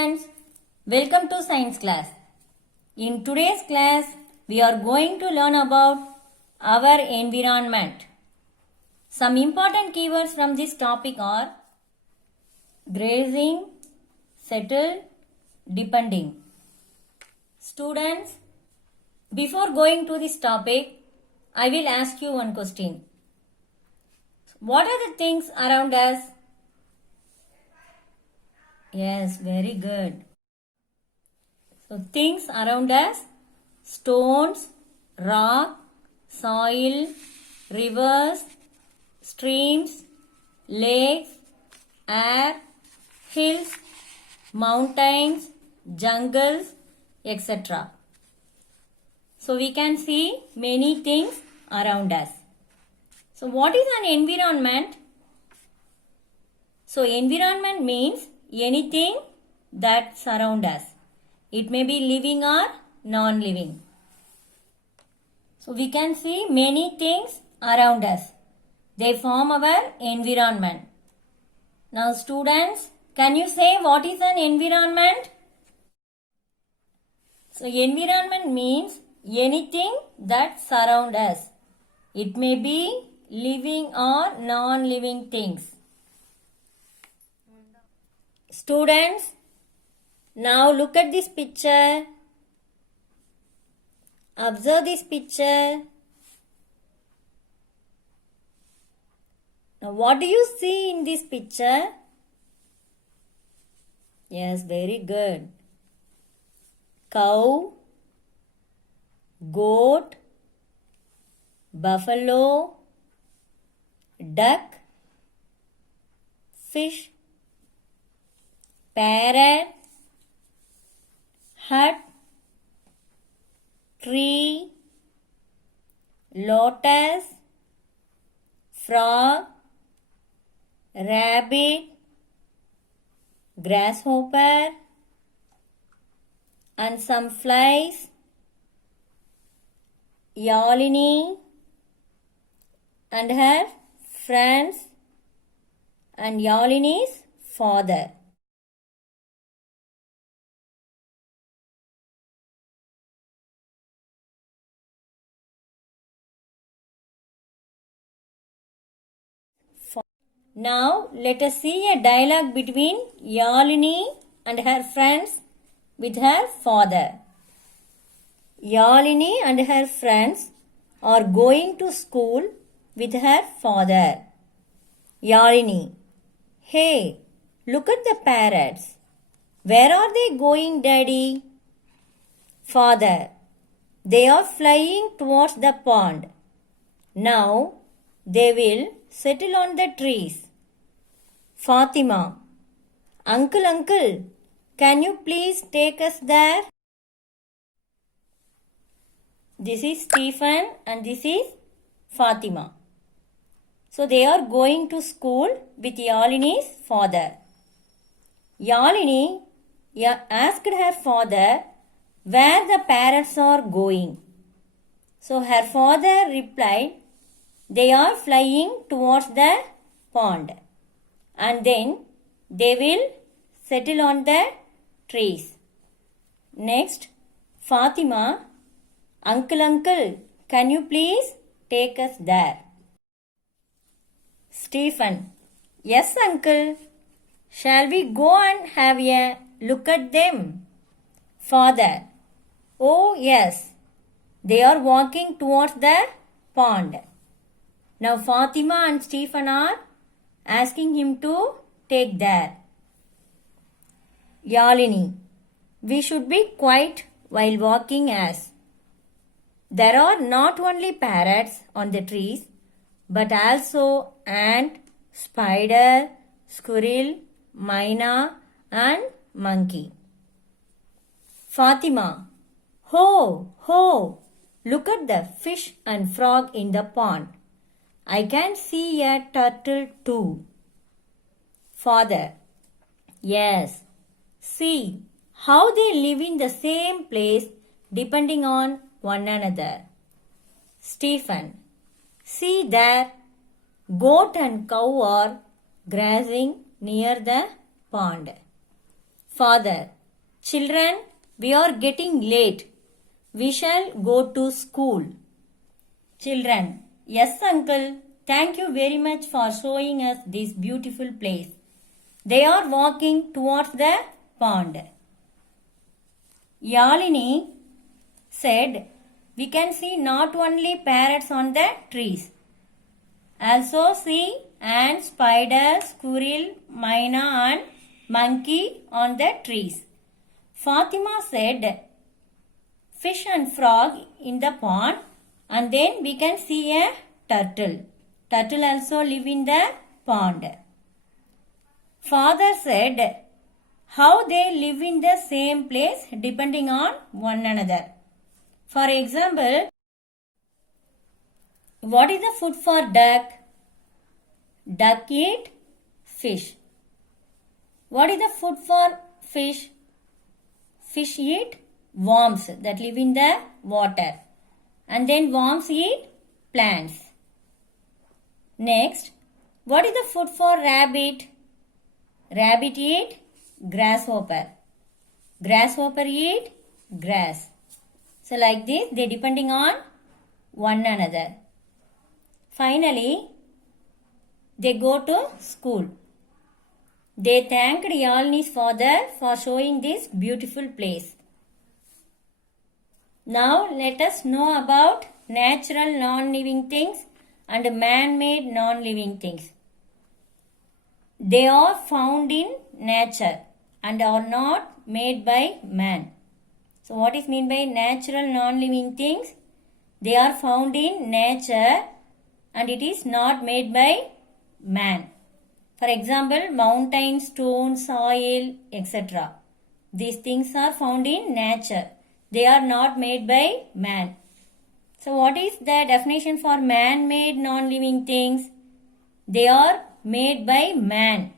students, welcome to science class. In today's class, we are going to learn about our environment. Some important keywords from this topic are grazing, settled, depending. Students, before going to this topic, I will ask you one question. What are the things around us? Yes, very good. So things around us: stones, rock, soil, rivers, streams, lakes, air, hills, mountains, jungles, etc. So we can see many things around us. So what is an environment? So environment means anything that surrounds us. It may be living or non-living. So we can see many things around us. They form our environment. Now students, can you say what is an environment? So environment means anything that surrounds us. It may be living or non-living things. Students, now look at this picture. Observe this picture. Now what do you see in this picture? Yes, very good. Cow, goat, buffalo, duck, fish, parrot, hut, tree, lotus, frog, rabbit, grasshopper, and some flies, Yalini and her friends, and Yalini's father. Now let us see a dialogue between Yalini and her friends with her father. Yalini and her friends are going to school with her father. Yalini: Hey, look at the parrots. Where are they going, Daddy? Father: They are flying towards the pond. Now they will settle on the trees. Fatima: Uncle, can you please take us there? This is Stephen and this is Fatima. So they are going to school with Yalini's father. Yalini asked her father where the parrots are going. So her father replied, they are flying towards the pond and then they will settle on the trees. Next, Fatima: Uncle, can you please take us there? Stephen: Yes, uncle. Shall we go and have a look at them? Father: Oh, yes. They are walking towards the pond. Now Fatima and Stephen are asking him to take there. Yalini: We should be quiet while walking as there are not only parrots on the trees but also ant, spider, squirrel, myna and monkey. Fatima: Ho! Look at the fish and frog in the pond. I can see a turtle too. Father: Yes. See how they live in the same place depending on one another. Stephen: See there, goat and cow are grazing near the pond. Father. Children, we are getting late. We shall go to school. Children. Yes, uncle. Thank you very much for showing us this beautiful place. They are walking towards the pond. Yalini said, we can see not only parrots on the trees, also see ant, spider, squirrel, myna and monkey on the trees. Fatima said, fish and frog in the pond, and then we can see a turtle. Turtle also live in the pond. Father said, how they live in the same place depending on one another. For example, what is the food for duck? Duck eat fish. What is the food for fish? Fish eat worms that live in the water. And then worms eat plants. Next, what is the food for rabbit? Rabbit eat grasshopper. Grasshopper eat grass. So like this, they depending on one another. Finally, they go to school. They thanked Yalini's father for showing this beautiful place. Now let us know about natural non-living things and man-made non-living things. They are found in nature and are not made by man. So what is meant by natural non-living things? They are found in nature and it is not made by man. For example, mountains, stones, soil, etc. These things are found in nature. They are not made by man. So what is the definition for man-made non-living things? They are made by man.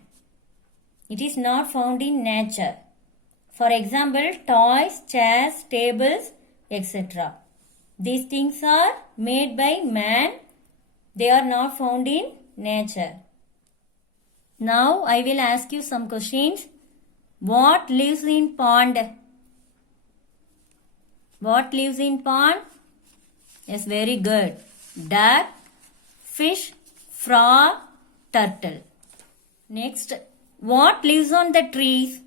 It is not found in nature. For example, toys, chairs, tables, etc. These things are made by man. They are not found in nature. Now I will ask you some questions. What lives in pond? What lives in pond? Yes, very good. Duck, fish, frog, turtle. Next, what lives on the trees?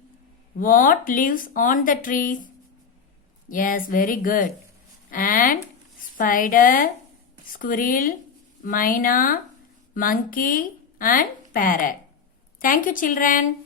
What lives on the trees? Yes, very good. Ant, spider, squirrel, myna, monkey and parrot. Thank you, children.